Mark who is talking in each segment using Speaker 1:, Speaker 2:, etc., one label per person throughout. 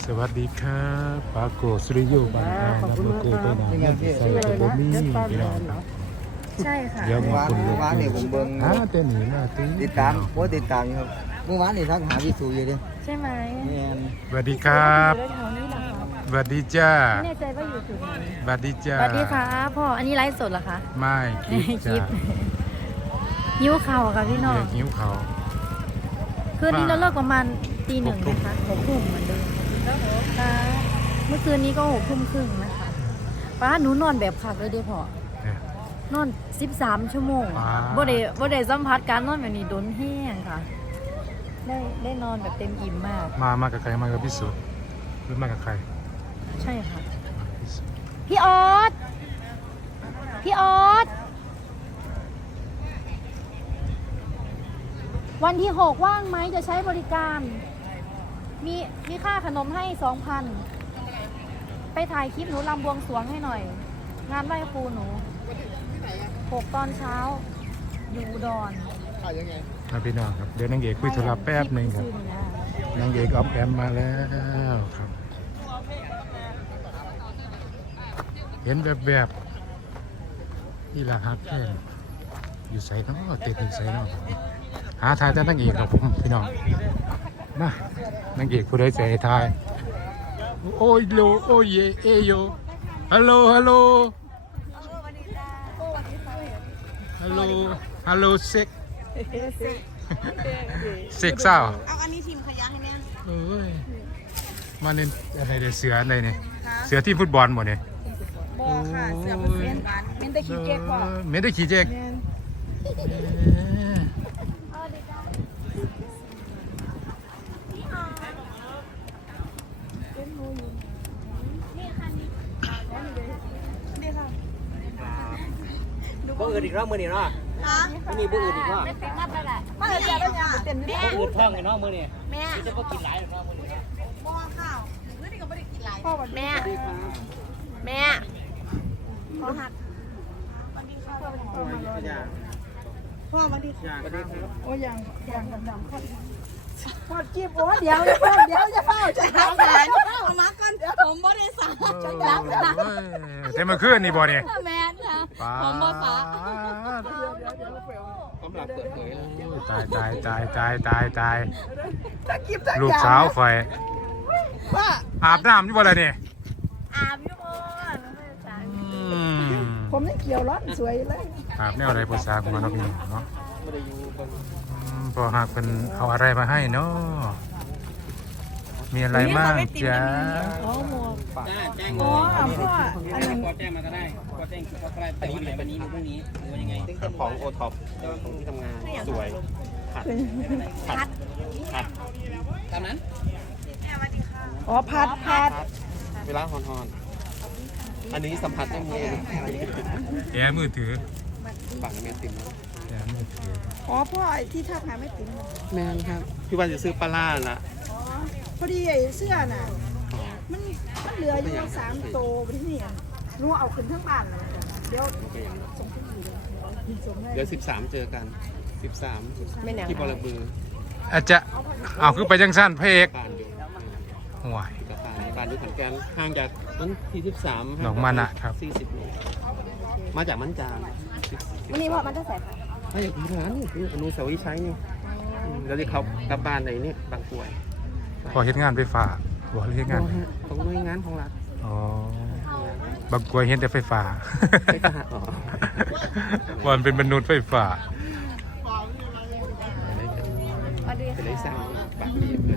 Speaker 1: สวัสดีครับปาโกสุริโยบางนาดับเบิลโกไปไหนใส่กระบอกนี่พี่น้อง
Speaker 2: ใช่ค่ะ
Speaker 1: เดี๋ยวมาคุณลูก
Speaker 3: เมื่อวานนี่ผมเบิ่ง
Speaker 1: เต้นหนีมาตี
Speaker 3: ติดตามอยู่ครับเมื่อวานนี่ทักหาพี่สูอยู่ดิ
Speaker 2: ใช่ไหม
Speaker 3: แม่น
Speaker 1: สวัสดีครับ
Speaker 2: อยู่แถวนี้เหรอคะ
Speaker 1: สวัสดีจ้า
Speaker 2: ไม่แน่ใจว่าอยู่จุดไหน
Speaker 1: สวัสดีจ้า
Speaker 2: สวัสดีค่ะพ่ออันนี้ไลฟ์สดเหรอคะ
Speaker 1: ไม่คลิป
Speaker 2: คลิ
Speaker 1: จ้า
Speaker 2: ป ยิ้วเข่าค่ะพี่น้อง
Speaker 1: เด็กหิ้วเขา
Speaker 2: คืนนี้เราเลิกประมาณตีหนึ่งนะคะ6 ทุ่มเหมือนเดิมค่ะเมื่อคืนนี้ก็6 ทุ่มครึ่งนะคะป้าหนูนอนแบบคักเลยเด้อพ่อ
Speaker 1: เนี่ย
Speaker 2: นอน13 ชั่วโมง
Speaker 1: ว้าว
Speaker 2: บ่ได้สัมผัสการนอนแบบนี้โดนแห้งค่ะ ได้นอนแบบเต็มอิ่มมาก
Speaker 1: มากับใครมากับพี่สุดหรือมากับใคร
Speaker 2: ใช่ค่ะ
Speaker 1: มากับพี่สุด
Speaker 2: พี่ออสพี่ออสวันที่6ว่างไหมจะใช้บริการ มีค่าขนมให้ 2,000 ไปถ่ายคลิปหนูลำบวงสรวงให้หน่อย งานไหว้ครูหนู6 ตอนเช้า อยู่อุดร
Speaker 1: ครับพี่น้องครับเดี๋ยวนางเอกคุยโทรศัพท์แป๊บหนึ่งครับนางเอกออมแอมมาแล้วครับ เห็นแบบนี่ละฮักแค่อยู่ใส่เนาะเต็มอยู่ใส่เนาะหาทายแต่นางเอกครับผมพี่น้องมานางเอกผู้ใดใจทายโอ้ยโลโอ้ยเอโยฮัลโหลฮัลโหลฮัลโหลฮัลโหลเซ็กเซ็กซ่า
Speaker 4: เอาอันนี้ทีมขยะให้แม่
Speaker 1: เอ้ยมาเล่นอะไรเดี๋ยวเสืออะไรเนี่ยเสือที่ฟุตบอลหมดเนี่ย
Speaker 4: บอค่ะเสื้อมันเสียนหวานเป็นตะขี้เก๊กบ่
Speaker 1: ไม่ได้ขี่เจ๊ก
Speaker 4: นี่ค่ะ
Speaker 3: บ่อื่นอีกรอบมื้อนี้เนาะ
Speaker 4: ฮะ
Speaker 3: ไม่มีบ่อื่นอีกรอบ
Speaker 2: ไม่เป็นนัดแล้วแหละ
Speaker 4: มาเลยจ้ะเต็มที่
Speaker 3: บ่อื่นท้องไอ้เนาะมื้อนี้
Speaker 4: แม่
Speaker 3: จะบ่กินหลายเนาะมื้อนี้
Speaker 4: บอข้าวเมื่อนี้ก็ไม่ได้กินหลายแม่ แม่ ขอหักพ่อมาดีค่ะ
Speaker 3: สวัสดีครับ
Speaker 4: โอ้ยังดำๆพอดจีบโอ้เดี๋ยวจะเฝ้าจะหาแฟนเอามากันผมบ่ได้สั่งจะรับ
Speaker 1: เต็มมาขึ้นนี่บอเนี่ย
Speaker 4: แม่ค่ะผมบ่ฝา
Speaker 3: กำลังเปิดเผยแล้ว
Speaker 1: ตายลูกสาวคอยอาบน้ำอยู่บ่อะไรเนี่ย
Speaker 2: อาบอยู่บน
Speaker 4: ผมนี่เกี่ยวร้อนสวยเลย
Speaker 1: อาบแนวอะไรภาษาของมันเนาะพี่เนาะ
Speaker 3: บ่ได้อยู่เบิ่ง
Speaker 1: พอหากเป็นเอาอะไรมาให้เนาะมีอะไรบ้างจ๊ะ
Speaker 4: อ๋อหมวก
Speaker 3: แจ้ง
Speaker 4: อ๋อพ่ออันนั้น
Speaker 3: แจ้งมาก็ได้แจ้งก็ได้แต่ว่าวันนี้หรือพรุ่งนี้หรือว่ายังไงของโอท็อปของที่ทำงานสวยผัดตามนั้น
Speaker 4: อ๋อพัด
Speaker 3: เวลาฮอนอันนี้สัมผัสได้มือ
Speaker 1: แอร์มือถือ
Speaker 3: ฝั่งเมียติม
Speaker 1: แอร์มือถือ
Speaker 4: อ๋อพ่อไอ้ที่ทักหาไม่ติด
Speaker 3: แมนครับพี่ว่าจะซื้อปลาล่าละ
Speaker 4: พอดีไอ้เสื้อน่ะมันเหลืออยู่3 โตวที่นี่หนูเอาขึ้นทั้งบ้านเลยเดี๋ยวส่งขึ้นอยู่เลยส่งให้
Speaker 3: เดี๋ยว13เจอกัน13ที่บอระบือ
Speaker 1: อาจจะเอาคือไปจังสั้นพระเอก
Speaker 3: บ้านอยู่
Speaker 1: ห่วย
Speaker 3: บ้านอยู่ขอนแก่นห่างจากมันที่13
Speaker 1: หนองมานะครับ
Speaker 3: 40โลมาจากมันจาง
Speaker 4: วันนี้พ่อมันจะใส่ค่ะ
Speaker 3: ไม่อย่างที่ร้านนี่คืออนุสาวรีย์ชัยนี่แล้วที่เขากลับบ้านไหนเนี่ยบางกรวย
Speaker 1: พอเฮ็ดงานไฟฟ้าหัวเฮ็ดงาน
Speaker 3: ของหน่วยงานของรัฐ
Speaker 1: อ๋อบางกรวยเห็นแต่ไฟฟ้า
Speaker 3: ไม่ทหารอ๋อ
Speaker 1: วันเป็นมนุษย์ไฟฟ้า
Speaker 3: เป็นไรสร้างปากเรียบเลย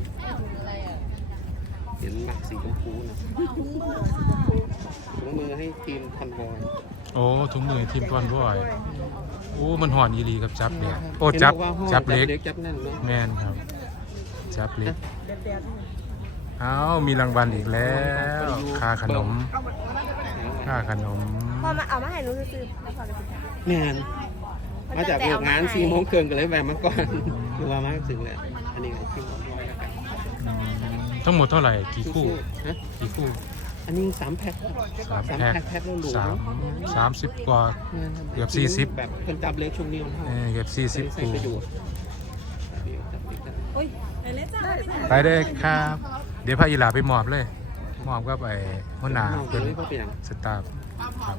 Speaker 3: เห็นแบบสีชมพูนะถุงมือให้ทีมคอนวอย
Speaker 1: โอ้ถุงมือทีมคอนวอยโอ้มันห่อนยีรีกับจับเนี่ยโอ้จับเล็ก
Speaker 3: จับแน่นเนาะ
Speaker 1: แม่นครับจับเล็กเอ้ามีรางวัลอีกแล้วค่าขนม
Speaker 4: พ่อมาเอามาให้หนูซื้อแล้วพอจะกิน
Speaker 3: แม่นมาจากโรงงาน4 โมงเกินกันเลยแวะมาก่อนหรือว่ามาถึงเลยอันนี้ทีมคอนวอยแล้วกัน
Speaker 1: ทั้งหมดเท่าไหร่กี่คู่
Speaker 3: ฮะ
Speaker 1: กี่คู่
Speaker 3: อันนี้3 แพ็คครับ
Speaker 1: สาม
Speaker 3: 3
Speaker 1: แพ็ค
Speaker 3: แพ็คแล้วหรู
Speaker 1: 30 กว่า เกือบ40
Speaker 3: แบบคนจับเล็กช่วงนี้มันเท่า
Speaker 1: เกือบ40
Speaker 3: ใส่
Speaker 1: คู่
Speaker 3: ประโยชน์
Speaker 4: โอ้ยไปเลยจ้า
Speaker 1: ไปได้ครับ
Speaker 4: พ
Speaker 1: เดี๋ยวพาอีหลาไปมอบเลยมอบก็ไปหัวหน้า
Speaker 3: เป็
Speaker 1: เป็น น
Speaker 3: พ่อเปลี่ยน
Speaker 1: สตาฟครับ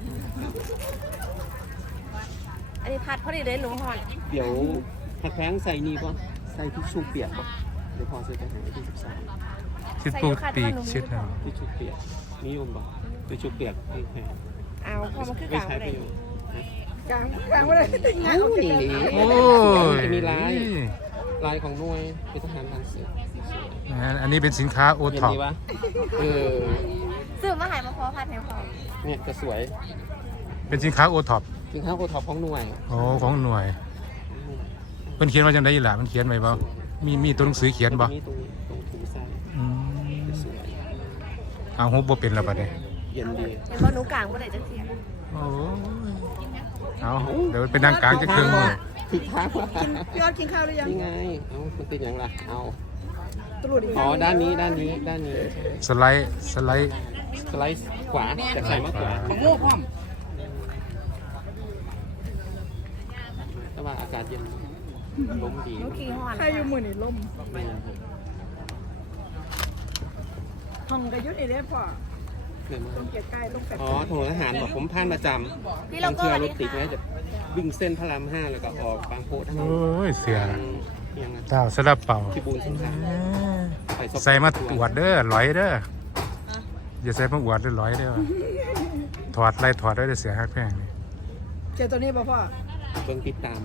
Speaker 2: อันนี้พัดพอดีเลยหนูหอน
Speaker 3: เดี๋ยวผัดแพงใส่นี่ป่ะใส่ทิชชู่เปียกป่ะเดี๋ยวพอซื้อไปหาที่13
Speaker 1: ชิดปูปีกชิดนะ
Speaker 3: ทิชชู่เปียกนิยมป่ะทิชชู่เปียกไม่แพง
Speaker 2: เอาพอมันคือก
Speaker 3: ไม่
Speaker 2: ลาง
Speaker 3: ใช้
Speaker 2: เล
Speaker 3: ประ
Speaker 2: ย
Speaker 3: โยชน์
Speaker 4: กลางไม่ได้ติดงานโอเค
Speaker 1: โอ้ย
Speaker 3: จะมีลายของหน่วยเป็นทหารทางเสือ
Speaker 1: อันนี้เป็นสินค้าโอ
Speaker 3: เห็น
Speaker 1: ท็อป
Speaker 3: ดีปะเออ
Speaker 2: ซื้อมาหายมาพอพัดแถวพอ
Speaker 3: เนี่ยจะสวย
Speaker 1: เป็นสินค้าโอท็อป
Speaker 3: สินค้าโอท็อปของหน่วย
Speaker 1: โอ้ของหน่วยมันเขียนว่าจังไดอีหล่ะมันเขียนไว้บ่มีตัวหนังสือเขียนบ่
Speaker 3: มีตรงถุงใส่
Speaker 1: อืม
Speaker 3: จะสวย
Speaker 1: เอาฮุบบ่เป็นแล้วบัดนี้
Speaker 3: เย็นดี
Speaker 2: เห็นว่าหนูกลางเมื่อไหร่จะเสีย
Speaker 1: โอ้ยเอาเดี๋ยวไปนั่งกลางจะเครื่องมือ
Speaker 3: คือค้างว่ะ
Speaker 4: พี่ออดกินข้าวหรือยัง
Speaker 3: นี่ไง เอามันเป็นอย่างไรเอา
Speaker 4: ตรวจอีก
Speaker 3: อ๋อ ด้านนี้
Speaker 1: สไลด์
Speaker 3: สไลด์ขวาจากซ้ายมาขวาโม่พร้อมแต่ว่าอากาศเย็นลมดี
Speaker 2: หนูขี่หอน
Speaker 4: ใครอยู่มือนี่ล่มห้องกระยุทธ์นี่ได้พอ
Speaker 3: เหนื่อยมาก
Speaker 4: ต้องเกียร์ใกล้ต้องแปด
Speaker 3: อ๋อถนนทหารบอกผมผ่านประจำ
Speaker 2: พี่
Speaker 3: บา
Speaker 2: เรา
Speaker 3: ง
Speaker 2: ก็
Speaker 3: เทื่อ
Speaker 2: วัน
Speaker 3: ร
Speaker 2: นี้
Speaker 3: ถติด
Speaker 2: ค่ะ
Speaker 3: นะจะวิ่งเส้นพระราม5แล้วก็ออกบางโพธิ์ทั้ง
Speaker 1: โอ้ยเสีย
Speaker 3: ยังไง
Speaker 1: ดาวสลับเป่า
Speaker 3: ที่บูนสงขลา
Speaker 1: ใส่มาอวดเด้อร้อยเด้ออย่าใส่มาอวดเด้อร้อยเด้อถอดไล่ถอดได้เสียฮักแพงนี่
Speaker 4: เจอตัวนี้ป่ะพ่อ
Speaker 3: เบิ่งติดตาม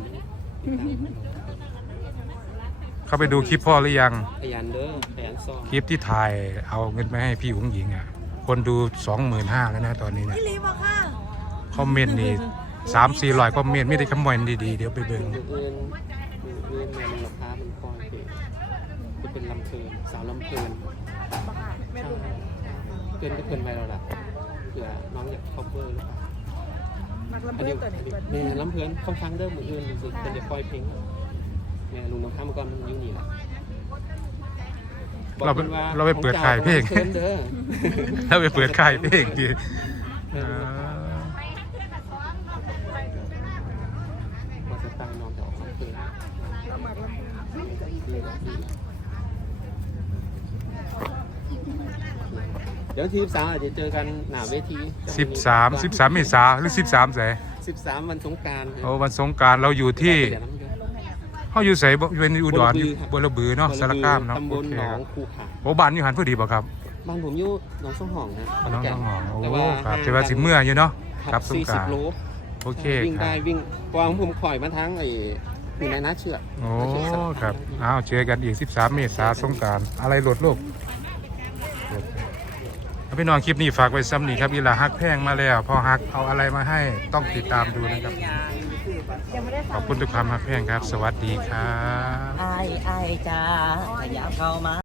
Speaker 1: เข้าไปดูคลิปพ่อหรือยัง
Speaker 3: พยานเด้อพยานซ่อม
Speaker 1: คลิปที่ถ่ายเอาเงินไปให้พี่อุ๋งหญิงอ่ะคนดู 25,000แล้วนะตอนนี้เนี่ย
Speaker 2: พี่ลีบอกค่ะ
Speaker 1: คอมเมนต์นี่300-400คอมเมนต์ไม่ได้คำมอยดีๆเดี๋ยวไปเบิ่ง
Speaker 3: มืออื่นแม่มันราคามันคอยจะเป็นลำเพลินสาวลำเพลิน
Speaker 2: บอกค่ะ
Speaker 4: แม่ดู
Speaker 3: เกินก็เกินไปแล้วล่ะเผื่อน้องอยากคอปเวอร์หรือเปล่า
Speaker 4: มักลำ
Speaker 3: อัน
Speaker 4: เพื่
Speaker 3: นี้
Speaker 4: อนตัวนี้ตัว
Speaker 3: แม่
Speaker 4: นี้
Speaker 3: ลำเพลินค่อนข้างเริ่มมืออื่นจริงๆเป็นเด็กปล่อยเพลงแม่ลุงน้ำข้ามก่อนมันยุ่งนี่แหละ
Speaker 1: เราไปเปิดค่ายเพลง
Speaker 3: ของเจ้าต้องเด้อ
Speaker 1: เราไปเปิดค่ายเพลงดีอ่า
Speaker 3: พอจะตั้งน้องจะออกคอนเสิร์ต
Speaker 4: เรามักลำเพื่อน
Speaker 3: เดี๋ยวที13อาจจะเจอกันหน้าเวที
Speaker 1: 13เมษาหรือ13แส
Speaker 3: 13วันสงกรานต์
Speaker 1: โอ้วันสงกรารเราอยู่ที่เขาอยู่ใส่เป็นอุดรอยู่บัวระบือเนาะสารคามเนาะ
Speaker 3: ตำบ
Speaker 1: โอ
Speaker 3: ล
Speaker 1: เค
Speaker 3: หนอ
Speaker 1: ครั
Speaker 3: ง
Speaker 1: บ
Speaker 3: คูขา
Speaker 1: โอ้บ้านอยู่หันพอดีป่ะครับ
Speaker 3: บ้านผมอยู่หนองสองห้องนะ
Speaker 1: น้องหองโอ้
Speaker 3: แต่ว่า
Speaker 1: ครับแต่ว่าสิเมื่ออยู่เนาะครับสงกราร
Speaker 3: 40 โล
Speaker 1: โอเค
Speaker 3: วิ่ง
Speaker 1: ครั
Speaker 3: ได้
Speaker 1: บ
Speaker 3: วิ่งกวางผมข่อยมาทั้งไอ้อยู่ในน้าเชือก
Speaker 1: โอ้ครับอ้าวเจอกันอีก13เมษาสงกรารอะไรหลดลูกพี่น้องคลิปนี้ฝากไว้ซ้ำนี่ครับอีหลาฮักแพงมาแล้วพอฮักเอาอะไรมาให้ต้องติดตามดูนะครับ
Speaker 2: ยังไม่ได้
Speaker 1: ข
Speaker 2: ฟั
Speaker 1: อง บคุณทุกความฮักแพงครับ สวัสดีครับ
Speaker 5: ไอ้จ้าขยับเข้ามา